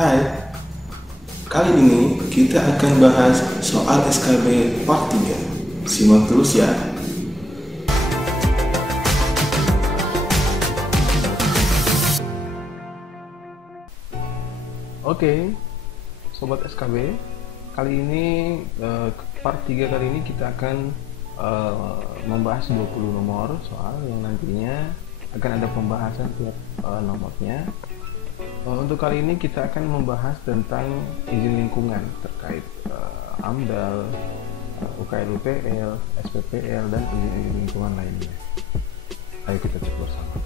Hai, kali ini kita akan bahas soal SKB Part 3. Simak terus ya. Oke, Sobat SKB, kali ini part 3 kali ini kita akan membahas 20 nomor soal yang nantinya akan ada pembahasan tiap nomornya. Untuk kali ini kita akan membahas tentang izin lingkungan terkait AMDAL, UKL-UPL, SPPL, dan izin lingkungan lainnya. Ayo kita cek bersama.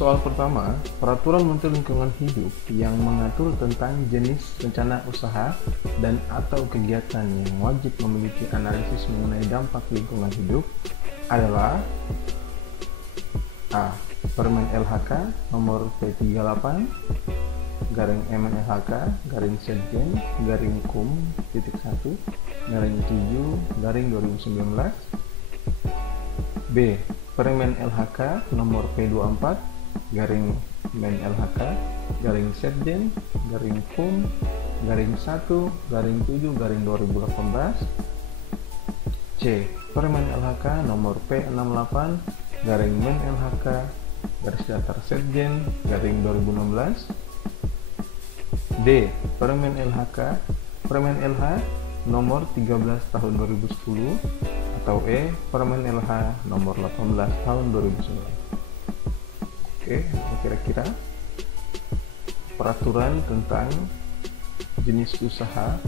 Soal pertama, Peraturan Menteri Lingkungan Hidup yang mengatur tentang jenis rencana usaha dan atau kegiatan yang wajib memiliki analisis mengenai dampak lingkungan hidup adalah A. Permen LHK nomor P38 garing MNLHK garing Setjen garing Kum titik 1 garing 7 garing 2019. B. Permen LHK nomor P24 garing Men LHK garing Setjen garing Kum garing 1 garing 7 garing 2018. C. Permen LHK nomor P68 garing Men LHK garis datar Setjen garing 2016. D. Permen LH nomor 13 tahun 2010 atau E. Permen LH nomor 18 tahun 2009. Oke, kira-kira peraturan tentang jenis usaha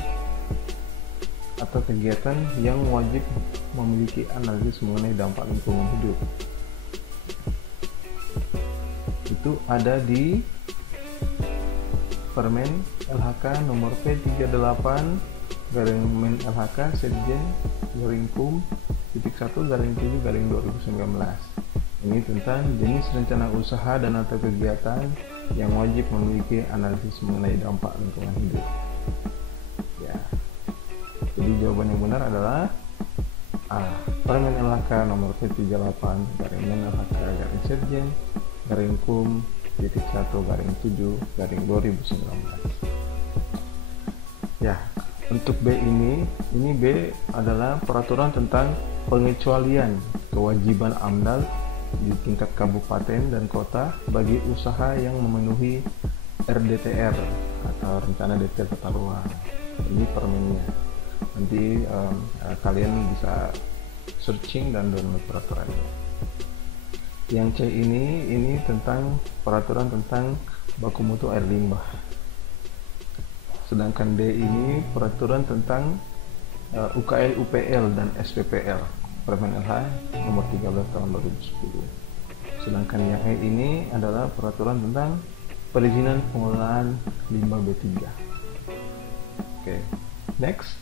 atau kegiatan yang wajib memiliki analisis mengenai dampak lingkungan hidup itu ada di Permen LHK nomor P38 garing Men LHK Setjen garing Kum titik 1 garing 7 garing 2019. Ini tentang jenis rencana usaha dan atau kegiatan yang wajib memiliki analisis mengenai dampak lingkungan hidup. Ya. Jadi jawaban yang benar adalah A. Permen LHK nomor P38 garing Men LHK garing Setjen garing Kum titik 1 garing 7 garing 2019. Ya, untuk B ini B adalah peraturan tentang pengecualian kewajiban AMDAL di tingkat kabupaten dan kota bagi usaha yang memenuhi RDTR atau rencana detail tata ruang. Ini permennya. Nanti kalian bisa searching dan download peraturannya. Yang C ini tentang peraturan tentang baku mutu air limbah. Sedangkan D ini peraturan tentang UKL, UPL dan SPPL. Permen LH nomor 13 tahun 2010. Sedangkan yang E ini adalah peraturan tentang perizinan pengelolaan limbah B3. Oke, next.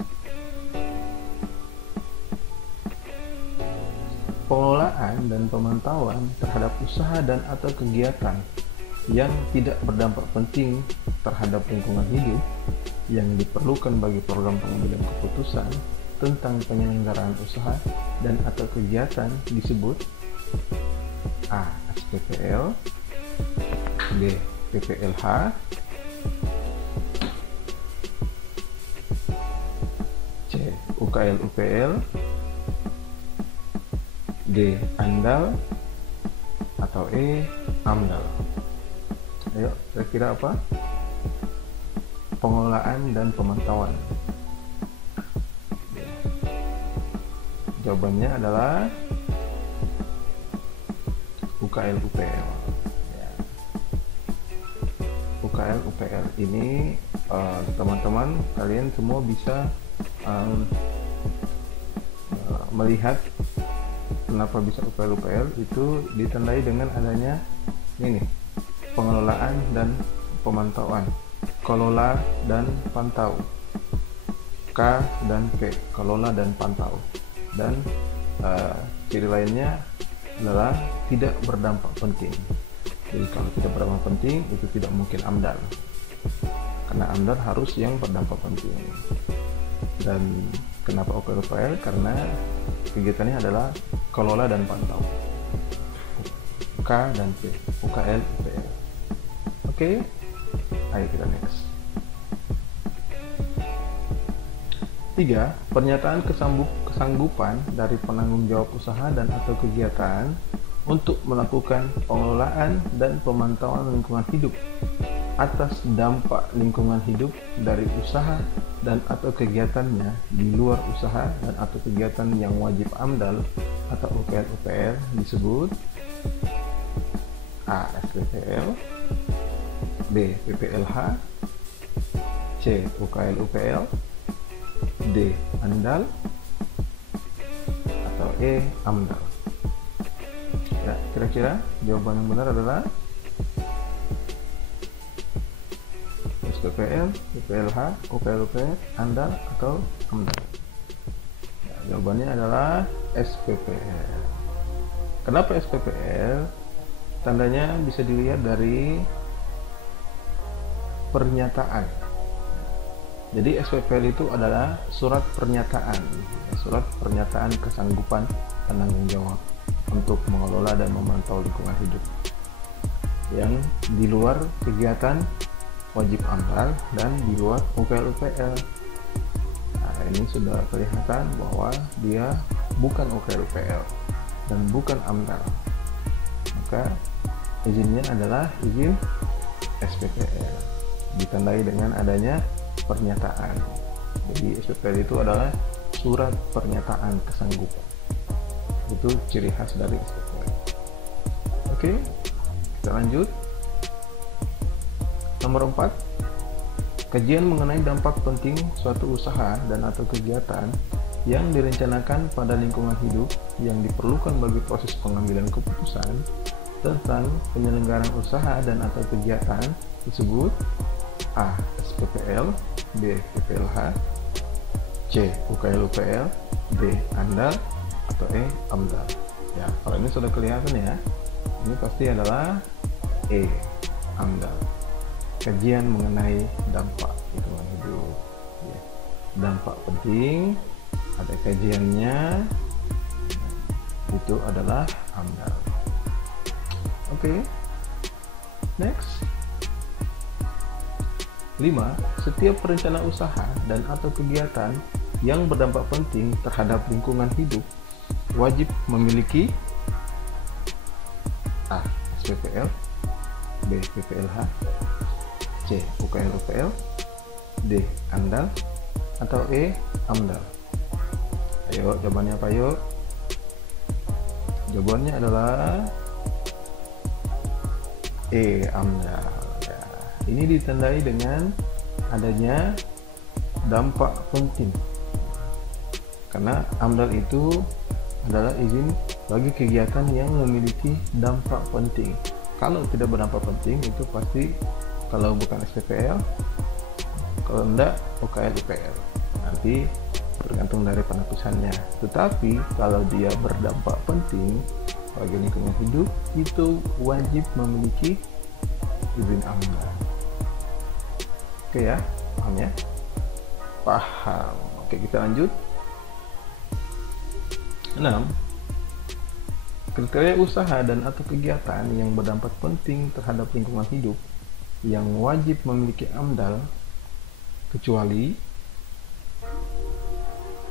Pengelolaan dan pemantauan terhadap usaha dan atau kegiatan yang tidak berdampak penting terhadap lingkungan hidup yang diperlukan bagi program pengambilan keputusan tentang penyelenggaraan usaha dan atau kegiatan disebut A. SPPL, B. PPLH, C. UKL UPL, D. AMDAL, atau E. AMDAL. Ayo, kira-kira apa? Pengelolaan dan pemantauan. Jawabannya adalah UKL UPL. Ya. UKL UPL ini teman-teman kalian semua bisa melihat kenapa bisa UKL UPL itu ditandai dengan adanya ini pengelolaan dan pemantauan, kelola dan pantau, K dan P, kelola dan pantau. Dan ciri lainnya adalah tidak berdampak penting. Jadi kalau tidak berdampak penting itu tidak mungkin AMDAL, karena AMDAL harus yang berdampak penting. Dan kenapa OPL? Karena kegiatannya adalah kelola dan pantau. K K dan P, UKL, UPL. Oke, ayo kita next. 3. Pernyataan kesanggupan dari penanggung jawab usaha dan atau kegiatan untuk melakukan pengelolaan dan pemantauan lingkungan hidup atas dampak lingkungan hidup dari usaha dan atau kegiatannya di luar usaha dan atau kegiatan yang wajib AMDAL atau UKL-UPL disebut A. SPPL, B. PPLH, C. UKL-UPL, D. AMDAL, atau E. AMDAL. Ya, kira-kira jawaban yang benar adalah SPPL, PPLH, UKL-UPL, AMDAL, atau AMDAL. Ya, jawabannya adalah SPPL. Kenapa SPPL? Tandanya bisa dilihat dari pernyataan. Jadi SPPL itu adalah surat pernyataan, surat pernyataan kesanggupan penanggung jawab untuk mengelola dan memantau lingkungan hidup yang di luar kegiatan wajib AMDAL dan di luar UKL-UPL. Nah, ini sudah kelihatan bahwa dia bukan UKL-UPL dan bukan AMDAL, maka izinnya adalah izin SPPL, ditandai dengan adanya pernyataan. Jadi SPPL itu adalah surat pernyataan kesanggupan. Itu ciri khas dari SPPL. Oke, kita lanjut. Nomor 4. Kajian mengenai dampak penting suatu usaha dan atau kegiatan yang direncanakan pada lingkungan hidup yang diperlukan bagi proses pengambilan keputusan tentang penyelenggaraan usaha dan atau kegiatan disebut A. SPPL, B. PPLH, C. UKL-UPL, D. AMDAL, atau E. AMDAL. Ya, kalau ini sudah kelihatan ya, ini pasti adalah E. AMDAL. Kajian mengenai dampak lingkungan hidup. Ya. Dampak penting, ada kajiannya, itu adalah AMDAL. Oke, next. 5. Setiap perencana usaha dan atau kegiatan yang berdampak penting terhadap lingkungan hidup wajib memiliki A. SPPL, B. PPLH, C. UKL-UPL, D. AMDAL, atau E. AMDAL. Ayo, jawabannya apa yuk? Jawabannya adalah E. AMDAL. Ini ditandai dengan adanya dampak penting, karena AMDAL itu adalah izin bagi kegiatan yang memiliki dampak penting. Kalau tidak berdampak penting itu pasti, kalau bukan SPPL, kalau enggak UKL-UPL. Nanti tergantung dari penapisannya. Tetapi kalau dia berdampak penting bagi lingkungan hidup, itu wajib memiliki izin AMDAL. Oke ya, paham ya? Paham. Oke, kita lanjut. 6. Kriteria usaha dan atau kegiatan yang berdampak penting terhadap lingkungan hidup yang wajib memiliki AMDAL kecuali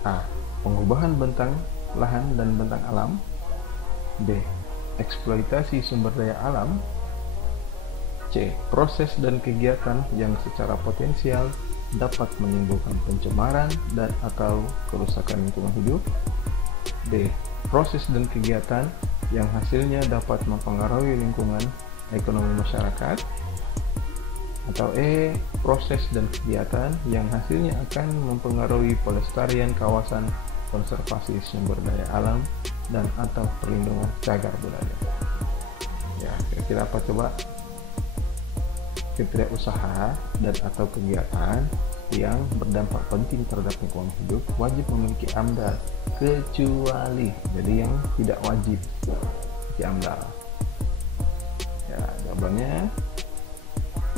A. Pengubahan bentang lahan dan bentang alam, B. Eksploitasi sumber daya alam, C. Proses dan kegiatan yang secara potensial dapat menimbulkan pencemaran dan atau kerusakan lingkungan hidup, D. Proses dan kegiatan yang hasilnya dapat mempengaruhi lingkungan ekonomi masyarakat, atau E. Proses dan kegiatan yang hasilnya akan mempengaruhi pelestarian kawasan konservasi sumber daya alam dan atau perlindungan cagar budaya. Ya, kira-kira apa coba? Kriteria usaha dan atau kegiatan yang berdampak penting terhadap lingkungan hidup wajib memiliki AMDAL kecuali, jadi yang tidak wajib memiliki AMDAL. Ya, jawabannya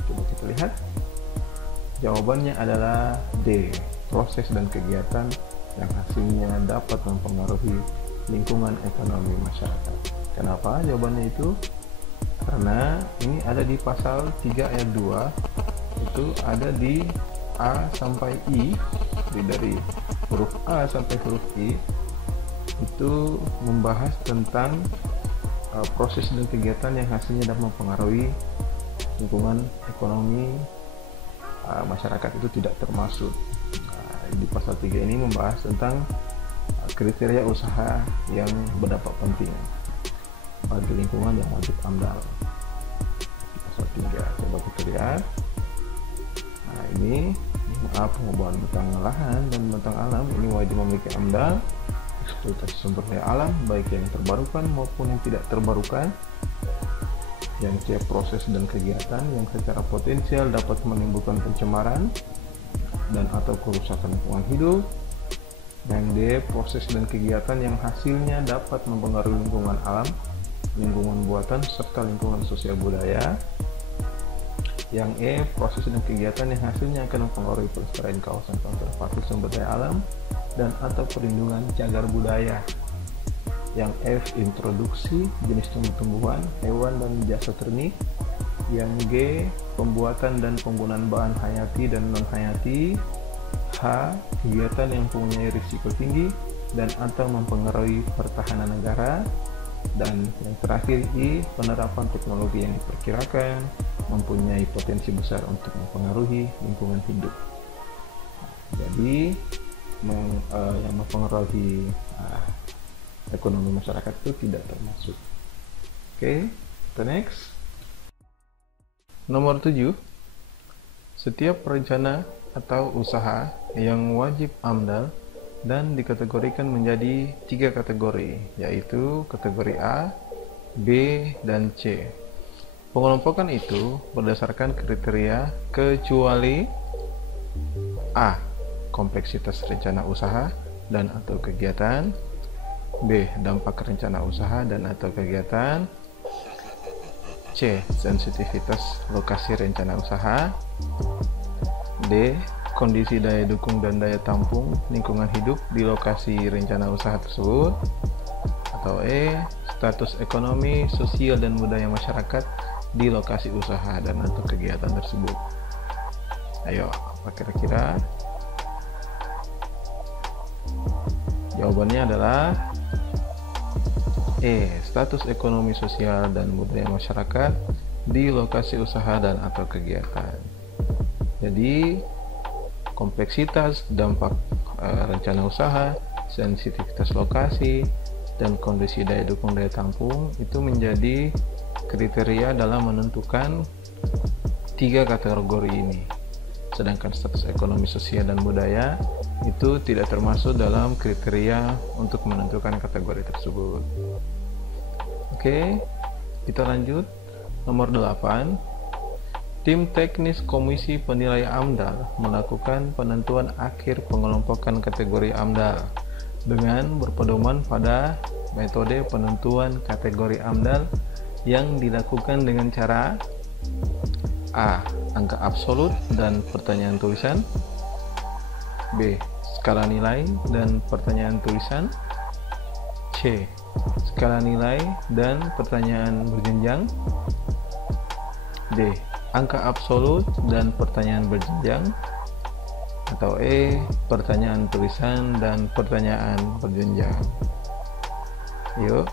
coba kita lihat. Jawabannya adalah D. Proses dan kegiatan yang hasilnya dapat mempengaruhi lingkungan ekonomi masyarakat. Kenapa jawabannya itu? Karena ini ada di pasal 3 ayat 2, itu ada di A sampai I, dari huruf A sampai huruf I, itu membahas tentang proses dan kegiatan yang hasilnya dapat mempengaruhi lingkungan ekonomi masyarakat itu tidak termasuk. Di pasal 3 ini membahas tentang kriteria usaha yang berdampak penting bagi lingkungan yang wajib AMDAL. Di pasal 3 coba kita lihat. Nah, ini pengembangan bentang lahan dan bentang alam ini wajib memiliki AMDAL. Eksploitasi sumber daya alam baik yang terbarukan maupun yang tidak terbarukan. Yang C, proses dan kegiatan yang secara potensial dapat menimbulkan pencemaran dan atau kerusakan lingkungan hidup. Yang D, proses dan kegiatan yang hasilnya dapat mempengaruhi lingkungan alam, lingkungan buatan, serta lingkungan sosial budaya. Yang E, proses dan kegiatan yang hasilnya akan mempengaruhi pelestarian kawasan konservasi sumber daya alam dan atau perlindungan cagar budaya. Yang F, introduksi jenis tumbuh-tumbuhan, hewan, dan jasa ternik. Yang G, pembuatan dan penggunaan bahan hayati dan non-hayati. H, kegiatan yang mempunyai risiko tinggi dan atau mempengaruhi pertahanan negara. Dan yang terakhir I, penerapan teknologi yang diperkirakan mempunyai potensi besar untuk mempengaruhi lingkungan hidup. Jadi yang mempengaruhi ekonomi masyarakat itu tidak termasuk. Oke, kita next. Nomor 7, setiap rencana atau usaha yang wajib AMDAL dan dikategorikan menjadi 3 kategori, yaitu kategori A, B, dan C. Pengelompokan itu berdasarkan kriteria kecuali A, kompleksitas rencana usaha dan atau kegiatan. B, dampak rencana usaha dan atau kegiatan. C, sensitivitas lokasi rencana usaha. D, kondisi daya dukung dan daya tampung lingkungan hidup di lokasi rencana usaha tersebut. Atau E, status ekonomi, sosial, dan budaya masyarakat di lokasi usaha dan atau kegiatan tersebut. Ayo, apa kira-kira? Jawabannya adalah E, status ekonomi, sosial, dan budaya masyarakat di lokasi usaha dan atau kegiatan. Jadi kompleksitas, dampak rencana usaha, sensitivitas lokasi, dan kondisi daya dukung daya tampung itu menjadi kriteria dalam menentukan 3 kategori ini. Sedangkan status ekonomi, sosial, dan budaya itu tidak termasuk dalam kriteria untuk menentukan kategori tersebut. Oke, kita lanjut. Nomor 8, tim teknis Komisi Penilai AMDAL melakukan penentuan akhir pengelompokan kategori AMDAL dengan berpedoman pada metode penentuan kategori AMDAL yang dilakukan dengan cara A, angka absolut dan pertanyaan tulisan. B, skala nilai dan pertanyaan tulisan. C, skala nilai dan pertanyaan berjenjang. D, angka absolut dan pertanyaan berjenjang. Atau E, pertanyaan tulisan dan pertanyaan berjenjang. Yuk,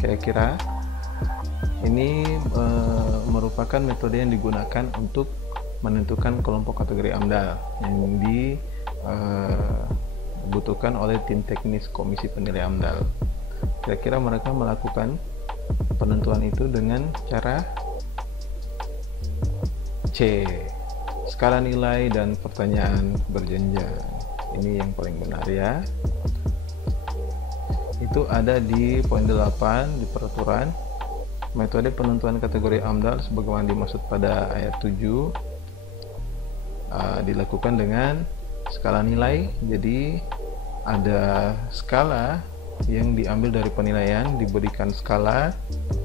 kira-kira ini merupakan metode yang digunakan untuk menentukan kelompok kategori AMDAL yang dibutuhkan oleh tim teknis Komisi Penilai AMDAL. Kira-kira mereka melakukan penentuan itu dengan cara C, skala nilai dan pertanyaan berjenjang. Ini yang paling benar ya. Itu ada di poin 8 di peraturan. Metode penentuan kategori AMDAL sebagaimana dimaksud pada ayat 7 dilakukan dengan skala nilai. Jadi ada skala yang diambil dari penilaian, diberikan skala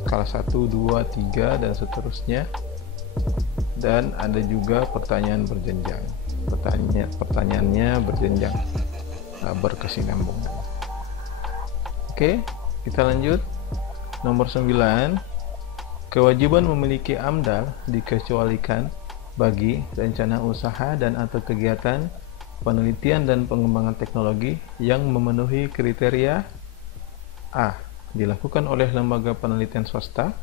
1, 2, 3 dan seterusnya. Dan ada juga pertanyaan berjenjang. Pertanyaannya berjenjang, berkesinambungan. Oke, kita lanjut. Nomor 9, Kewajiban memiliki AMDAL dikecualikan bagi rencana usaha dan atau kegiatan penelitian dan pengembangan teknologi yang memenuhi kriteria A. Dilakukan oleh lembaga penelitian swasta,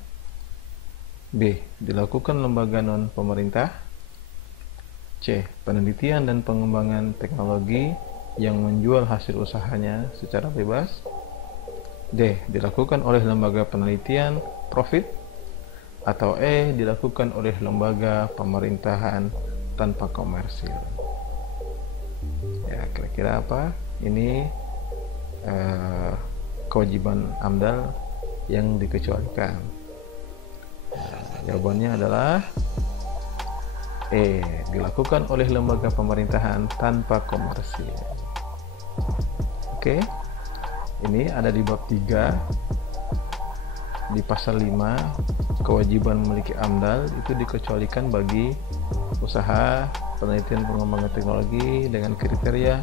B. Dilakukan lembaga non-pemerintah, C. Penelitian dan pengembangan teknologi yang menjual hasil usahanya secara bebas, D. Dilakukan oleh lembaga penelitian profit, atau E. Dilakukan oleh lembaga pemerintahan tanpa komersil. Ya, kira-kira apa? Ini kewajiban AMDAL yang dikecualikan. Jawabannya adalah E. Dilakukan oleh lembaga pemerintahan tanpa komersil. Oke, ini ada di bab 3 di pasal 5. Kewajiban memiliki AMDAL itu dikecualikan bagi usaha penelitian pengembangan teknologi dengan kriteria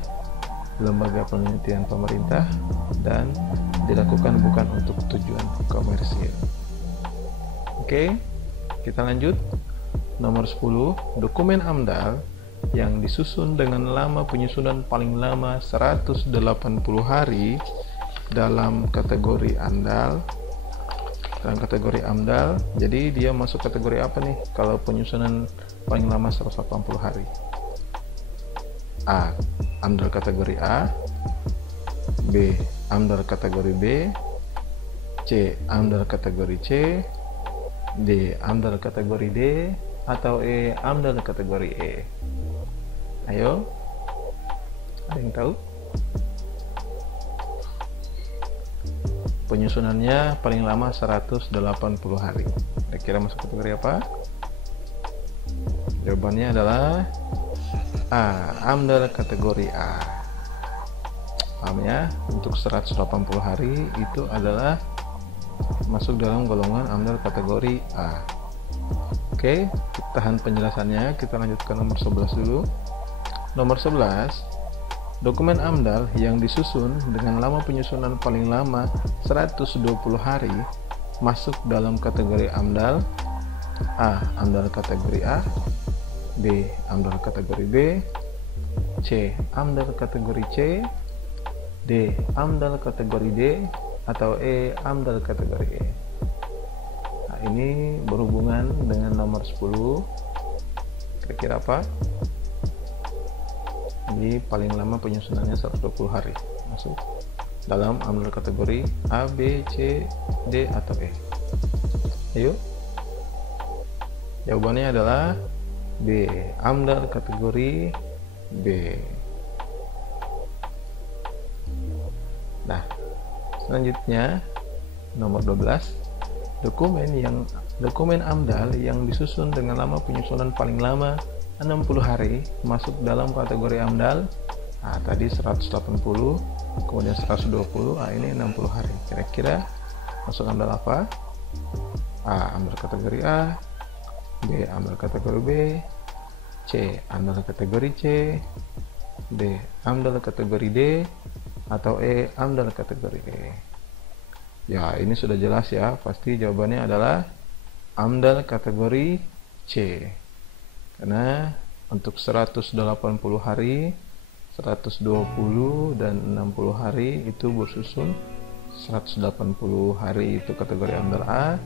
lembaga penelitian pemerintah dan dilakukan bukan untuk tujuan komersil. Oke, kita lanjut. Nomor 10, dokumen AMDAL yang disusun dengan lama penyusunan paling lama 180 hari dalam kategori AMDAL. Dalam kategori AMDAL, jadi dia masuk kategori apa nih kalau penyusunan paling lama 180 hari? A. AMDAL kategori A, B. AMDAL kategori B, C. AMDAL kategori C, D. AMDAL kategori D, atau E. AMDAL kategori E. Ayo, ada yang tahu? Penyusunannya paling lama 180 hari. Kira-kira masuk kategori apa? Jawabannya adalah A. AMDAL kategori A. Paham ya? Untuk 180 hari itu adalah masuk dalam golongan AMDAL kategori A. Oke, tahan penjelasannya. Kita lanjutkan nomor 11 dulu. Nomor 11, dokumen AMDAL yang disusun dengan lama penyusunan paling lama 120 hari masuk dalam kategori AMDAL A. AMDAL kategori A, B. AMDAL kategori B, C. AMDAL kategori C, D. AMDAL kategori D, atau E. AMDAL kategori E. Nah, ini berhubungan dengan nomor 10. Kira-kira apa? Ini paling lama penyusunannya 120 hari masuk dalam AMDAL kategori A, B, C, D, atau E. Ayo, jawabannya adalah B. AMDAL kategori B. Nah, selanjutnya nomor 12, dokumen AMDAL yang disusun dengan lama penyusunan paling lama 60 hari masuk dalam kategori AMDAL. Nah, tadi 180, kemudian 120, ini 60 hari. Kira-kira masuk AMDAL apa? A. AMDAL kategori A, B. AMDAL kategori B, C. AMDAL kategori C, D. AMDAL kategori D, atau E. AMDAL kategori E. Ya, ini sudah jelas ya, pasti jawabannya adalah AMDAL kategori C. Karena untuk 180 hari, 120 dan 60 hari itu bersusun. 180 hari itu kategori AMDAL A,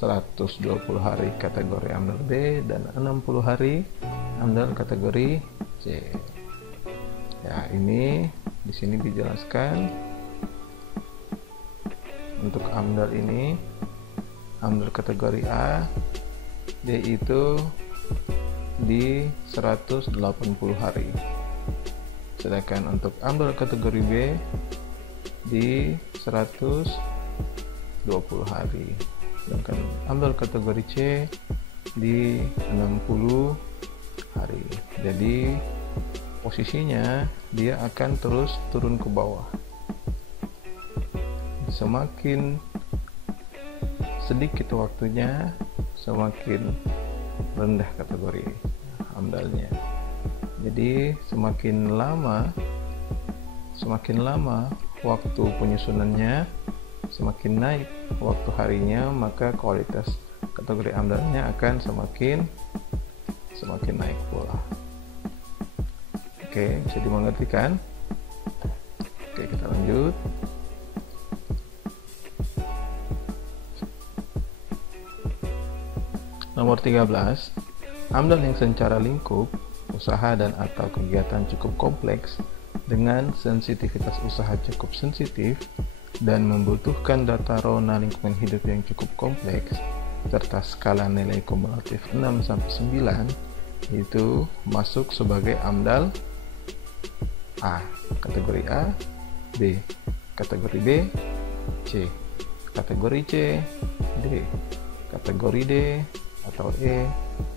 120 hari kategori AMDAL B, dan 60 hari AMDAL kategori C. Ya, ini di sini dijelaskan untuk AMDAL ini. AMDAL kategori A, D itu di 180 hari, sedangkan untuk AMDAL kategori B di 120 hari, sedangkan AMDAL kategori C di 60 hari. Jadi posisinya dia akan terus turun ke bawah. Semakin sedikit waktunya, semakin rendah kategori AMDAL-nya. Jadi semakin lama waktu penyusunannya, semakin naik waktu harinya, maka kualitas kategori AMDAL-nya akan semakin naik pula. Oke, bisa dimengerti kan? Oke, kita lanjut. Nomor 13, AMDAL yang secara lingkup usaha dan atau kegiatan cukup kompleks dengan sensitivitas usaha cukup sensitif dan membutuhkan data rona lingkungan hidup yang cukup kompleks serta skala nilai kumulatif 6-9 itu masuk sebagai AMDAL A, kategori A, B, kategori B, C, kategori C, D, kategori D, atau E,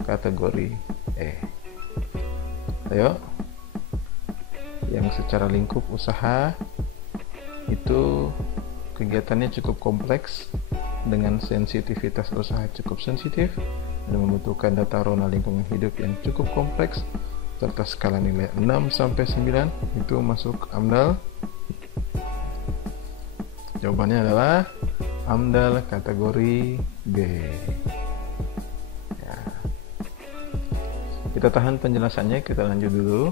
kategori E. Ayo, yang secara lingkup usaha itu kegiatannya cukup kompleks dengan sensitivitas usaha cukup sensitif dan membutuhkan data rona lingkungan hidup yang cukup kompleks serta skala nilai 6-9 itu masuk AMDAL. Jawabannya adalah AMDAL kategori B. Ya. Kita tahan penjelasannya, kita lanjut dulu.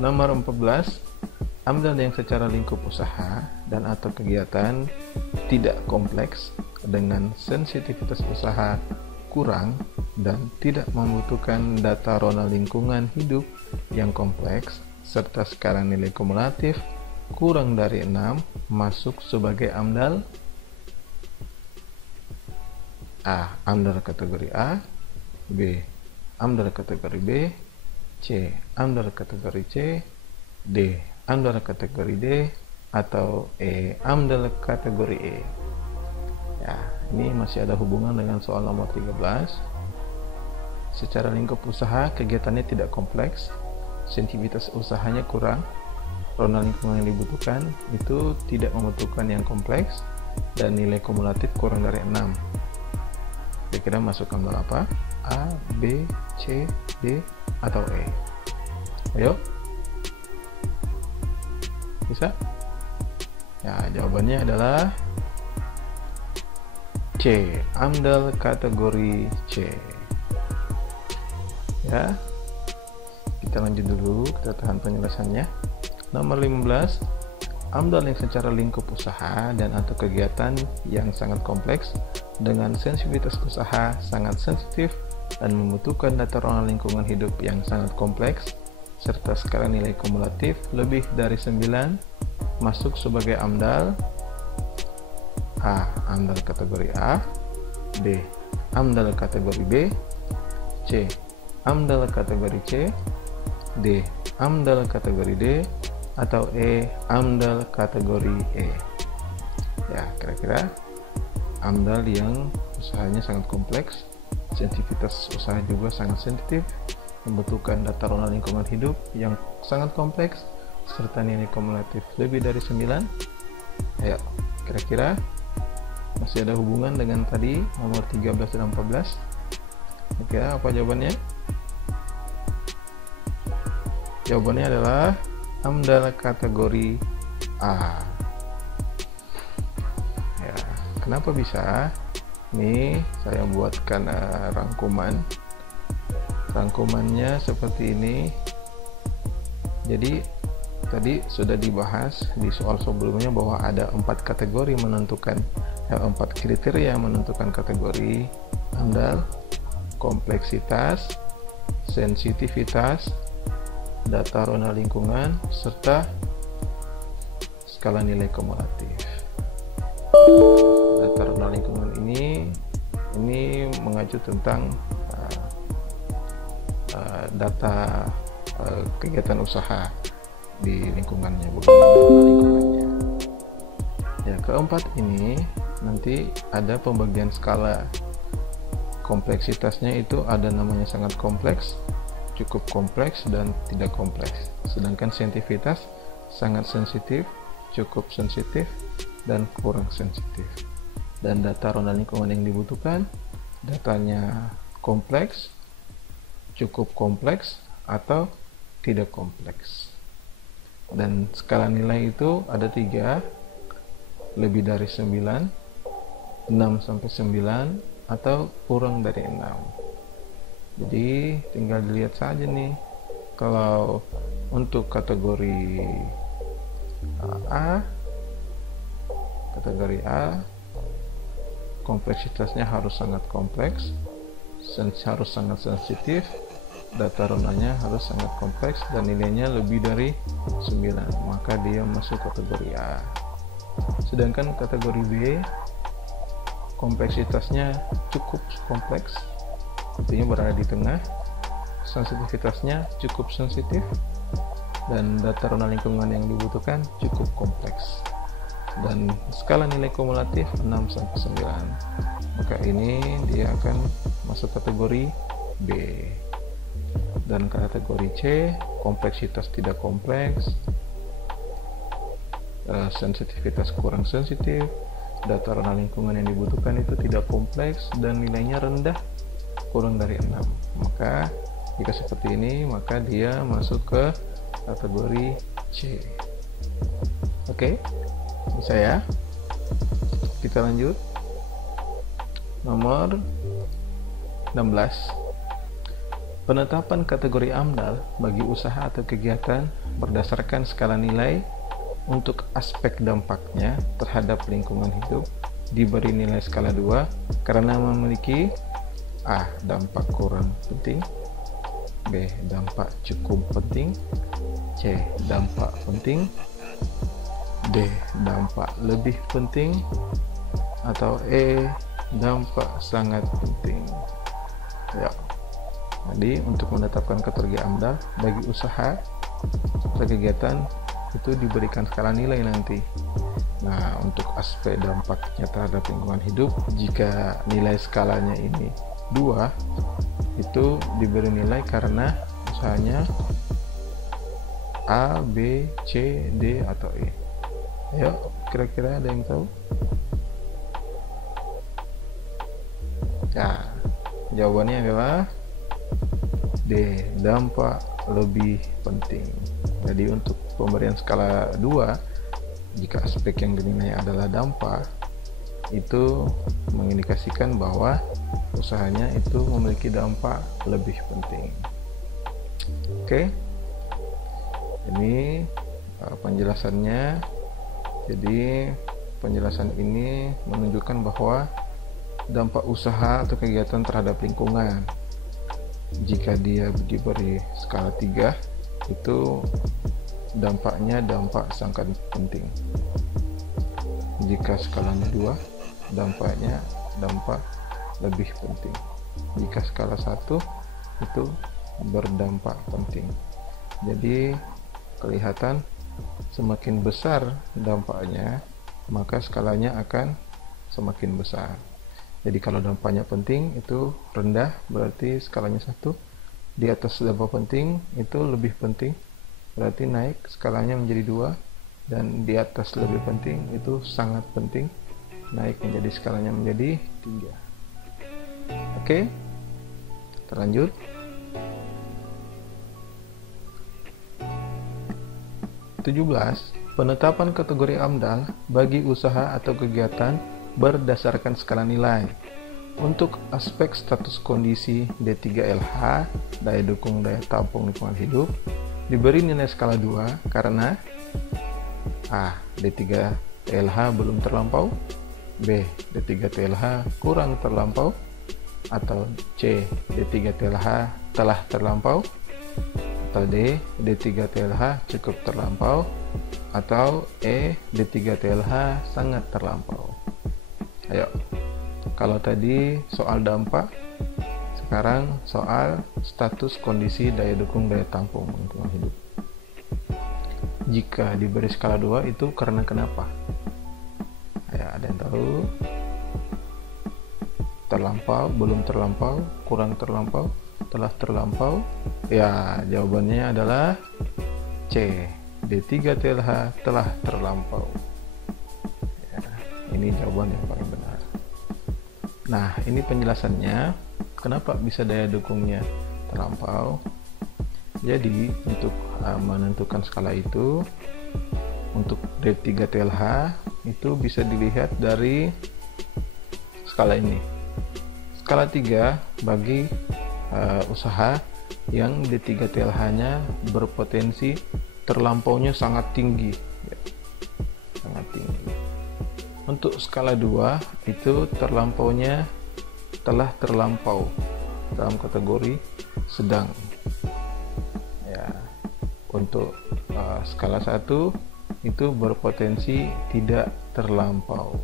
Nomor 14, AMDAL yang secara lingkup usaha dan atau kegiatan tidak kompleks dengan sensitivitas usaha kurang dan tidak membutuhkan data rona lingkungan hidup yang kompleks serta skala nilai kumulatif kurang dari 6 masuk sebagai AMDAL A, AMDAL kategori A, B, AMDAL kategori B, C, AMDAL kategori C, D, AMDAL kategori D, atau E, AMDAL kategori E. Ya, ini masih ada hubungan dengan soal nomor 13. Secara lingkup usaha, kegiatannya tidak kompleks, sensitivitas usahanya kurang, rona lingkungan yang dibutuhkan itu tidak membutuhkan yang kompleks, dan nilai kumulatif kurang dari 6. Kira-kira masuk AMDAL apa? A, B, C, D, atau E? Ayo, bisa? Ya, jawabannya adalah C, AMDAL kategori C. Ya, kita lanjut dulu, kita tahan penjelasannya. Nomor 15, AMDAL yang secara lingkup usaha dan atau kegiatan yang sangat kompleks dengan sensitivitas usaha sangat sensitif dan membutuhkan data rona lingkungan hidup yang sangat kompleks serta skala nilai kumulatif lebih dari 9 masuk sebagai AMDAL A, AMDAL kategori A, B, AMDAL kategori B, C, AMDAL kategori C, D, AMDAL kategori D, atau E, AMDAL kategori E. Ya, kira-kira AMDAL yang usahanya sangat kompleks, sensitivitas usaha juga sangat sensitif, membutuhkan data rona lingkungan hidup yang sangat kompleks, serta nilai kumulatif lebih dari 9. Ayo, kira-kira masih ada hubungan dengan tadi nomor 13 dan 14. Kira-kira apa jawabannya? Jawabannya adalah AMDAL kategori A. Ya, kenapa bisa? Ini saya buatkan rangkumannya seperti ini. Jadi tadi sudah dibahas di soal sebelumnya bahwa ada 4 kategori menentukan 4 kriteria menentukan kategori AMDAL: kompleksitas, sensitivitas, data rona lingkungan, serta skala nilai kumulatif. Data rona lingkungan ini mengacu tentang data kegiatan usaha di lingkungannya, bagaimana lingkungannya. Ya, keempat ini nanti ada pembagian skala. Kompleksitasnya itu ada namanya sangat kompleks, cukup kompleks, dan tidak kompleks. Sedangkan sensitivitas sangat sensitif, cukup sensitif, dan kurang sensitif. Dan data rona lingkungan yang dibutuhkan, datanya kompleks, cukup kompleks, atau tidak kompleks. Dan skala nilai itu ada 3. lebih dari 9, 6 sampai 9, atau kurang dari 6. Jadi tinggal dilihat saja nih, kalau untuk kategori A, kompleksitasnya harus sangat kompleks, harus sangat sensitif, data rundahnya harus sangat kompleks, dan nilainya lebih dari 9, maka dia masuk kategori A. Sedangkan kategori B, kompleksitasnya cukup kompleks, artinya berada di tengah, sensitivitasnya cukup sensitif, dan data rundah lingkungan yang dibutuhkan cukup kompleks, dan skala nilai kumulatif 6-9, maka ini dia akan masuk kategori B. Dan kategori C, kompleksitas tidak kompleks, sensitivitas kurang sensitif, data rundah lingkungan yang dibutuhkan itu tidak kompleks, dan nilainya rendah, kurang dari 6. Maka jika seperti ini, maka dia masuk ke kategori C. Oke, bisa ya. Kita lanjut. Nomor 16. Penetapan kategori AMDAL bagi usaha atau kegiatan berdasarkan skala nilai untuk aspek dampaknya terhadap lingkungan hidup diberi nilai skala 2 karena memiliki A. Dampak kurang penting, B. Dampak cukup penting, C. Dampak penting, D. Dampak lebih penting, atau E. Dampak sangat penting. Ya. Jadi untuk menetapkan kategori AMDAL bagi usaha atau kegiatan itu diberikan skala nilai nanti. Nah, untuk aspek dampaknya terhadap lingkungan hidup, jika nilai skalanya ini 2, itu diberi nilai karena usahanya A, B, C, D, atau E. Ayo, kira-kira ada yang tahu? Ya, jawabannya adalah D. Dampak lebih penting. Jadi untuk pemberian skala 2, jika aspek yang dinilai adalah dampak, itu mengindikasikan bahwa usahanya itu memiliki dampak lebih penting. Oke, ini penjelasannya. Jadi penjelasan ini menunjukkan bahwa dampak usaha atau kegiatan terhadap lingkungan, jika dia diberi skala 3, itu dampaknya dampak sangat penting. Jika skalanya 2, dampaknya dampak lebih penting. Jika skala 1, itu berdampak penting. Jadi kelihatan semakin besar dampaknya, maka skalanya akan semakin besar. Jadi kalau dampaknya penting itu rendah, berarti skalanya 1. Di atas dampak penting itu lebih penting, berarti naik skalanya menjadi 2. Dan di atas lebih penting itu sangat penting, naik menjadi skalanya menjadi 3. Oke, terlanjut. Penetapan kategori AMDAL bagi usaha atau kegiatan berdasarkan skala nilai. Untuk aspek status kondisi D3LH, daya dukung daya tampung lingkungan hidup, diberi nilai skala 2 karena A. D3TLH belum terlampau, B. D3TLH kurang terlampau, atau C. D3TLH telah terlampau, atau D. D3TLH cukup terlampau, atau E. D3TLH sangat terlampau. Ayo, kalau tadi soal dampak, sekarang soal status kondisi daya dukung daya tampung lingkungan hidup. Jika diberi skala 2 itu karena kenapa? Ya, ada yang tahu? Terlampau, belum terlampau, kurang terlampau, telah terlampau? Ya, jawabannya adalah C. D3TLH telah terlampau. Ya, ini jawaban yang paling benar. Nah, ini penjelasannya kenapa bisa daya dukungnya terlampau. Jadi untuk menentukan skala itu, untuk D3TLH itu bisa dilihat dari skala ini. Skala 3 bagi usaha yang D3TLH-nya berpotensi terlampaunya sangat tinggi, ya, sangat tinggi. Untuk skala 2 itu telah terlampau dalam kategori sedang. Ya, untuk skala 1 itu berpotensi tidak terlampau.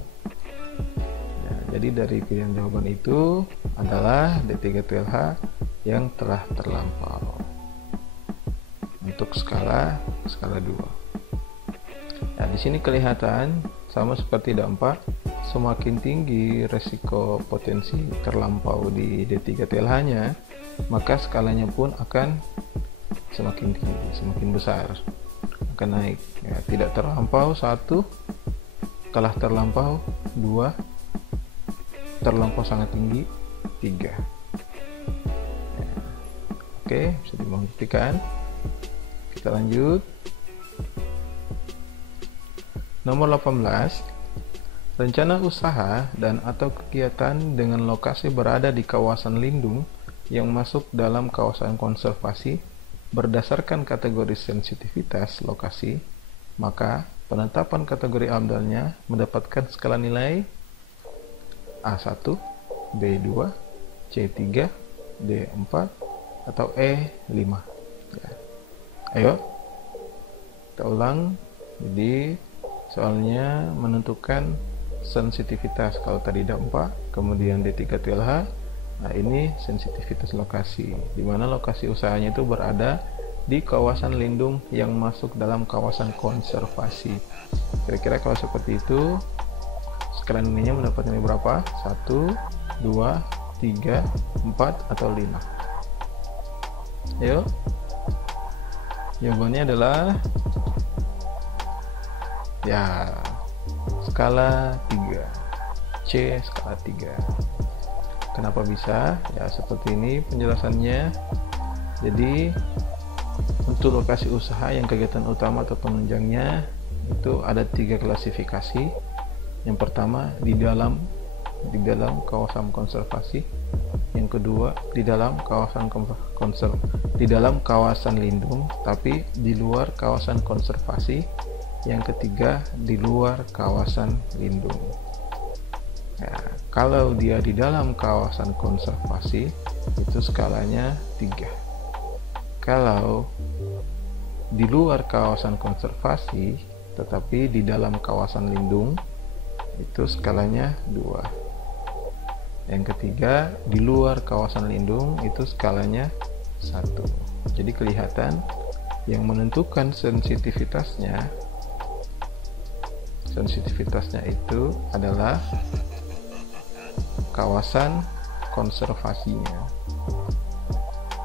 Ya, jadi dari pilihan jawaban itu adalah D3TLH yang telah terlampau untuk skala 2. Nah, di sini kelihatan sama seperti dampak, semakin tinggi resiko potensi terlampau di D3TLH-nya, maka skalanya pun akan semakin tinggi, semakin besar, akan naik. Ya, tidak terlampau 1, telah terlampau 2, terlampau sangat tinggi 3. Ya. Oke, bisa dibuktikan. Kita lanjut. Nomor 18, rencana usaha dan atau kegiatan dengan lokasi berada di kawasan lindung yang masuk dalam kawasan konservasi berdasarkan kategori sensitivitas lokasi, maka penetapan kategori AMDAL-nya mendapatkan skala nilai A1, B2, C3, D4, atau E5. Ya. Ayo, kita ulang. Jadi soalnya menentukan sensitivitas. Kalau tadi dampak, kemudian D3TLH, nah ini sensitivitas lokasi, di mana lokasi usahanya itu berada di kawasan lindung yang masuk dalam kawasan konservasi. Kira-kira kalau seperti itu, skala nilainya mendapat nilai berapa? 1, 2, 3, 4, atau 5? Ayo, jawabannya adalah ya skala 3, C skala 3. Kenapa bisa? Ya seperti ini penjelasannya. Jadi untuk lokasi usaha yang kegiatan utama atau penunjangnya itu ada 3 klasifikasi. Yang pertama di dalam kawasan konservasi, yang kedua di dalam kawasan lindung tapi di luar kawasan konservasi, yang ketiga di luar kawasan lindung. Ya, kalau dia di dalam kawasan konservasi itu skalanya 3. Kalau di luar kawasan konservasi tetapi di dalam kawasan lindung itu skalanya 2. Yang ketiga di luar kawasan lindung itu skalanya 1. Jadi kelihatan yang menentukan sensitivitasnya itu adalah kawasan konservasinya.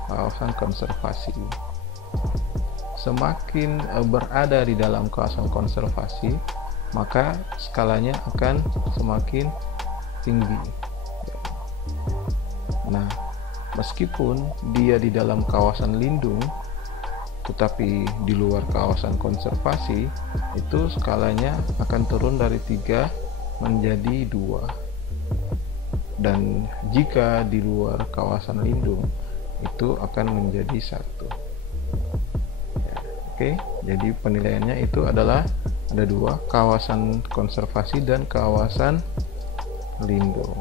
Kawasan konservasi. Semakin berada di dalam kawasan konservasi, maka skalanya akan semakin tinggi. Nah, meskipun dia di dalam kawasan lindung tetapi di luar kawasan konservasi, itu skalanya akan turun dari 3 menjadi 2. Dan jika di luar kawasan lindung itu akan menjadi 1. Ya, oke, jadi penilaiannya itu adalah ada 2, kawasan konservasi dan kawasan lindung.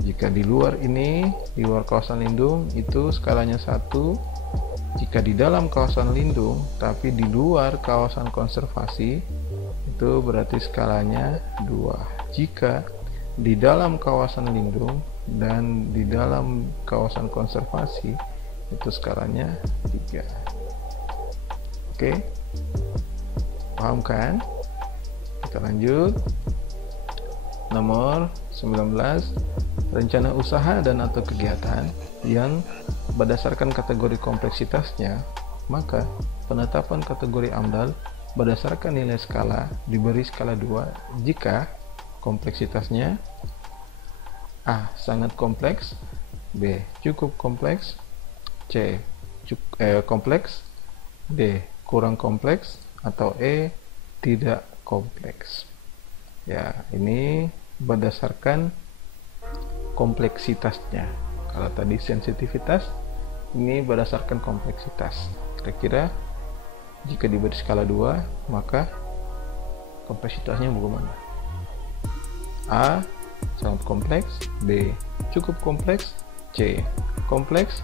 Jika di luar kawasan lindung itu skalanya 1. Jika di dalam kawasan lindung tapi di luar kawasan konservasi itu berarti skalanya 2. Jika di dalam kawasan lindung dan di dalam kawasan konservasi itu skalanya 3. Oke, paham kan? Kita lanjut. Nomor 19, rencana usaha dan atau kegiatan yang berdasarkan kategori kompleksitasnya, maka penetapan kategori AMDAL berdasarkan nilai skala diberi skala 2 jika kompleksitasnya A. sangat kompleks, B. cukup kompleks, C. kompleks, D. kurang kompleks, atau E. tidak kompleks. Ya, ini berdasarkan kompleksitasnya. Kalau tadi sensitivitas, ini berdasarkan kompleksitas. Kira-kira jika diberi skala 2, maka kompleksitasnya bagaimana? A sangat kompleks, B cukup kompleks, C kompleks,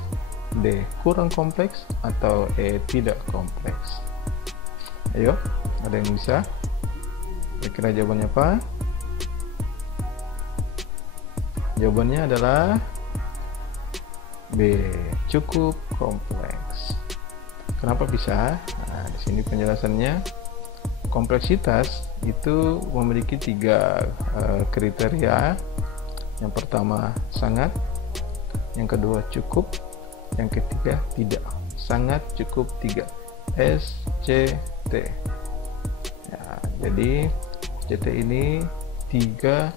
D kurang kompleks, atau E tidak kompleks. Ayo, ada yang bisa? Kira-kira jawabannya apa? Jawabannya adalah B, cukup kompleks. Kenapa bisa? Nah, di sini penjelasannya. Kompleksitas itu memiliki 3 kriteria. Yang pertama sangat, yang kedua cukup, yang ketiga tidak. Sangat, cukup, tidak. SCT. Ya, jadi CT ini 3,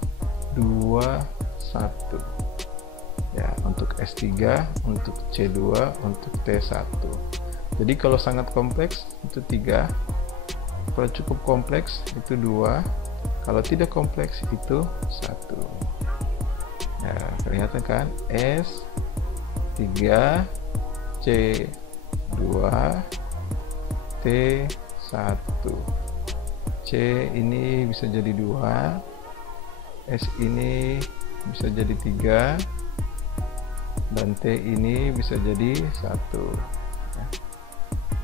2, 1. Ya, untuk S3, untuk C2, untuk T1. Jadi kalau sangat kompleks itu 3, kalau cukup kompleks itu 2, kalau tidak kompleks itu 1. Ya, kelihatan kan? S3, C2, T1. C ini bisa jadi 2, S ini bisa jadi 3, dan T ini bisa jadi 1. Ya.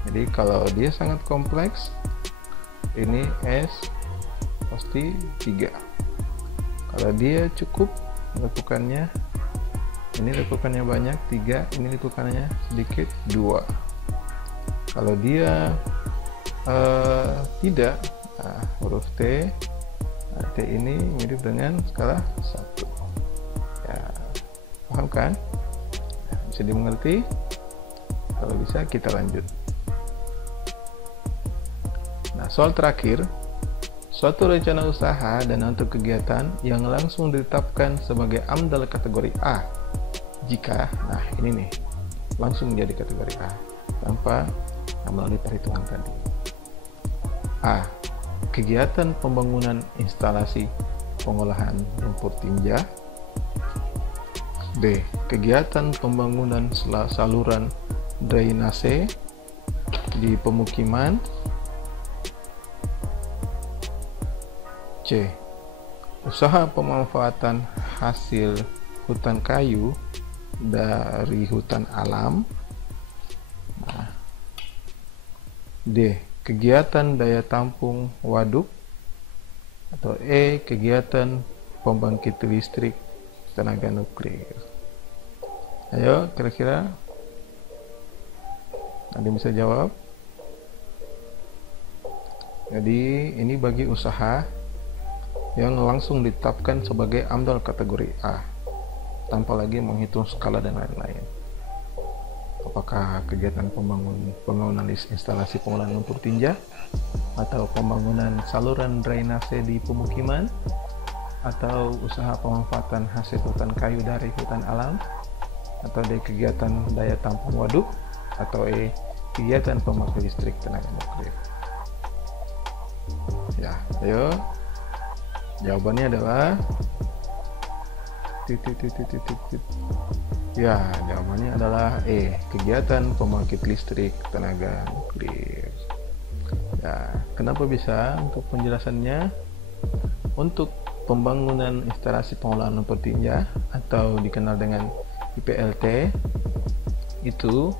Jadi kalau dia sangat kompleks, ini S pasti 3. Kalau dia cukup lekukannya, ini lekukannya banyak 3, ini lekukannya sedikit 2. Kalau dia tidak, huruf T, T ini mirip dengan skala 1. Ya, paham kan? Ya, bisa dimengerti? Kalau bisa kita lanjut. Nah, soal terakhir, suatu rencana usaha dan untuk kegiatan yang langsung ditetapkan sebagai AMDAL kategori A jika, nah ini nih, langsung menjadi kategori A tanpa melalui perhitungan tadi. A. Kegiatan pembangunan instalasi pengolahan lumpur tinja. B. Kegiatan pembangunan saluran drainase di pemukiman. C. Usaha pemanfaatan hasil hutan kayu dari hutan alam. Nah. D. Kegiatan daya tampung waduk. Atau E. Kegiatan pembangkit listrik tenaga nuklir. Ayo, kira-kira ada yang bisa jawab? Jadi ini bagi usaha yang langsung ditetapkan sebagai AMDAL kategori A tanpa lagi menghitung skala dan lain-lain. Apakah kegiatan pembangunan instalasi pengolahan lumpur tinja, atau pembangunan saluran drainase di pemukiman, atau usaha pemanfaatan hasil hutan kayu dari hutan alam, atau D. Kegiatan daya tampung waduk, atau E. Kegiatan pembangkit listrik tenaga nuklir. Ya, ayo. Jawabannya adalah ya, jawabannya adalah E. Kegiatan pembangkit listrik tenaga nuklir. Ya, kenapa bisa? Untuk penjelasannya, untuk pembangunan instalasi pengolahan lumpur tinja atau dikenal dengan IPLT itu,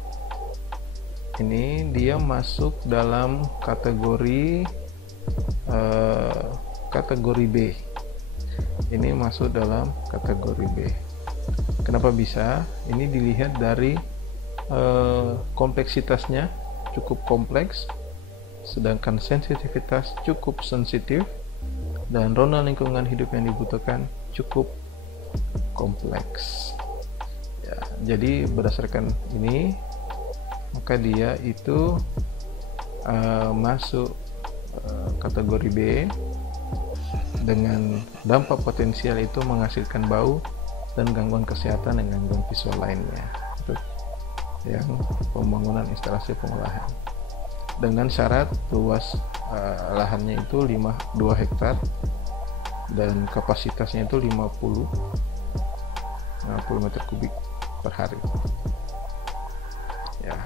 ini dia masuk dalam kategori kategori B. Ini masuk dalam kategori B. Kenapa bisa? Ini dilihat dari kompleksitasnya cukup kompleks, sedangkan sensitivitas cukup sensitif, dan zona lingkungan hidup yang dibutuhkan cukup kompleks. Ya, jadi berdasarkan ini, maka dia itu masuk kategori B dengan dampak potensial itu menghasilkan bau dan gangguan kesehatan dan gangguan visual lainnya. Untuk yang pembangunan instalasi pengolahan dengan syarat luas lahannya itu 2 hektar dan kapasitasnya itu 50 meter kubik per hari. Ya.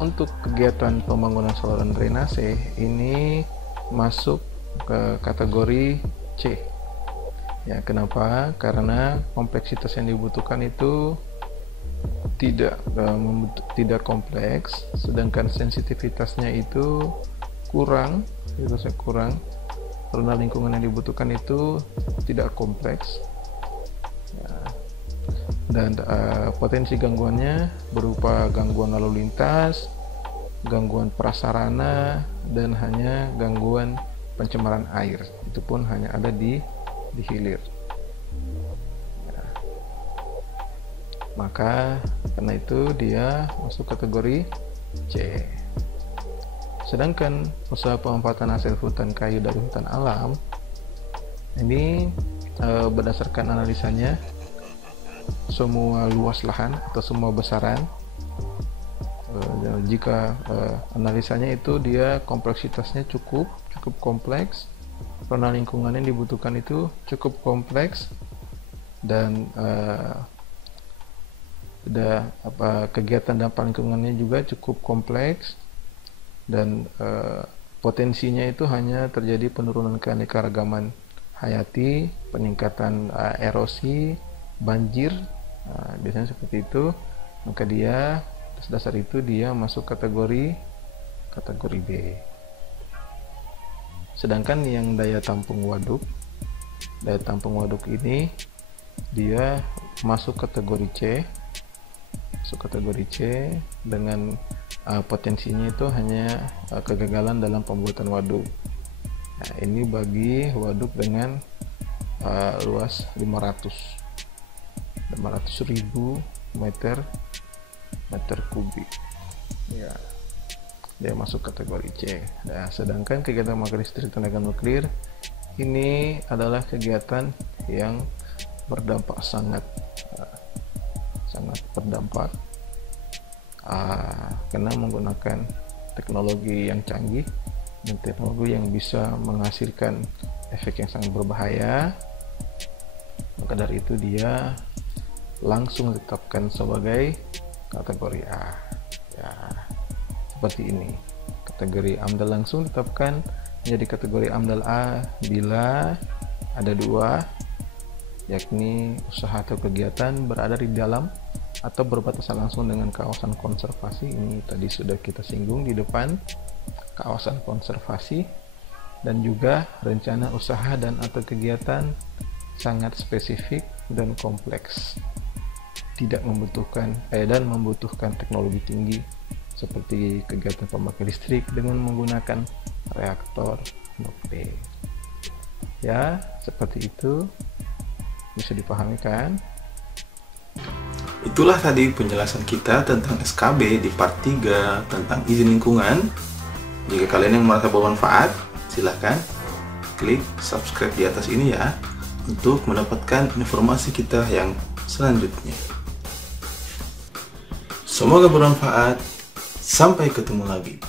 Untuk kegiatan pembangunan saluran drainase ini masuk ke kategori C. Ya, kenapa? Karena kompleksitas yang dibutuhkan itu tidak kompleks, sedangkan sensitivitasnya itu kurang, karena lingkungan yang dibutuhkan itu tidak kompleks. Ya. Dan potensi gangguannya berupa gangguan lalu lintas, gangguan prasarana, dan hanya gangguan pencemaran air. Itu pun hanya ada di hilir. Ya. Maka karena itu dia masuk kategori C. Sedangkan usaha pemanfaatan hasil hutan kayu dari hutan alam ini berdasarkan analisanya, semua luas lahan atau semua besaran, jika analisanya itu dia kompleksitasnya cukup kompleks, karena lingkungan yang dibutuhkan itu cukup kompleks, dan kegiatan dampak lingkungannya juga cukup kompleks, dan potensinya itu hanya terjadi penurunan keanekaragaman hayati, peningkatan erosi, banjir, biasanya seperti itu. Maka dia atas dasar itu dia masuk kategori B. Sedangkan yang daya tampung waduk ini dia masuk kategori C, dengan potensinya itu hanya kegagalan dalam pembuatan waduk. Nah, ini bagi waduk dengan luas 500.000 meter kubik. Ya, dia masuk kategori C. Nah, sedangkan kegiatan pembangkit listrik tenaga nuklir ini adalah kegiatan yang berdampak sangat berdampak, karena menggunakan teknologi yang canggih dan teknologi yang bisa menghasilkan efek yang sangat berbahaya. Maka dari itu dia langsung ditetapkan sebagai kategori A. Ya, seperti ini. Kategori AMDAL langsung ditetapkan menjadi kategori AMDAL A bila ada 2, yakni usaha atau kegiatan berada di dalam atau berbatasan langsung dengan kawasan konservasi. Ini tadi sudah kita singgung di depan, kawasan konservasi, dan juga rencana usaha dan atau kegiatan sangat spesifik dan kompleks, tidak membutuhkan dan membutuhkan teknologi tinggi seperti kegiatan pembangkit listrik dengan menggunakan reaktor nuklir. Ya, seperti itu. Bisa dipahami kan? Itulah tadi penjelasan kita tentang SKB di part 3 tentang izin lingkungan. Jika kalian yang merasa bermanfaat, silahkan klik subscribe di atas ini ya, untuk mendapatkan informasi kita yang selanjutnya. Semoga bermanfaat. Sampai ketemu lagi.